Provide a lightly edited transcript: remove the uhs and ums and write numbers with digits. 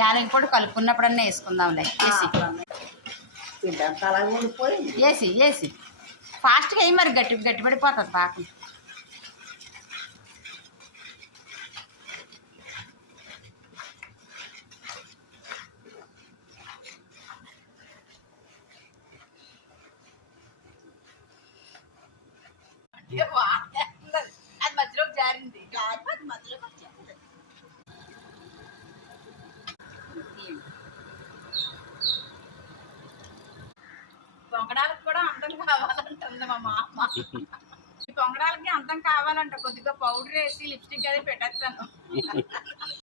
యాలకి పొడి కలుపుకున్నప్పుడన్నా వేసుకుందాంలే. వేసి వేసి ఫాస్ట్గా వేయి, మరి గట్టి పడిపోతుంది పాకం. అది మధ్యలోకి జారింది. పొంగడాలకు కూడా అందం కావాలంటుంది మా అమ్మ. ఈ పొంగడాలకి అందం కావాలంట, కొద్దిగా పౌడర్ వేసి లిప్స్టిక్ అది పెట్టేస్తాను.